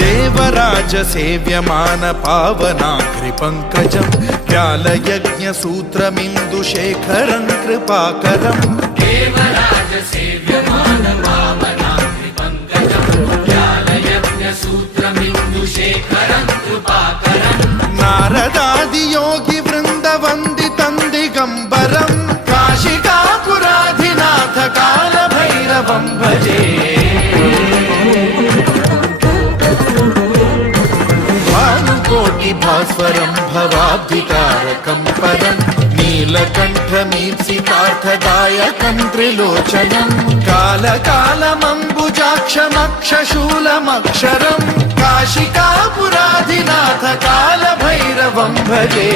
देवराज सेव्यमान पावनाग्रि पंकजं व्यालयज्ञ सूत्रमिन्दुशेखरं कृपाकरं देवराज सेव्यमान पावनाग्रि पंकजं व्यालयज्ञ सूत्रमिन्दुशेखरं कृपाकरं नारदादि योगी वृंद वंदितं दिगंबरं काशिकापुराधिनाथ काल भैरवं भजे भानुकोटि भास्वरं भवाब्धितारकं परं नीलकण्ठमीप्सितार्थदायकं त्रिलोचनं कालकालमम्बुजाक्षमक्षशूलमक्षरं काशिकापुराधिनाथ काल भैरवं भजे।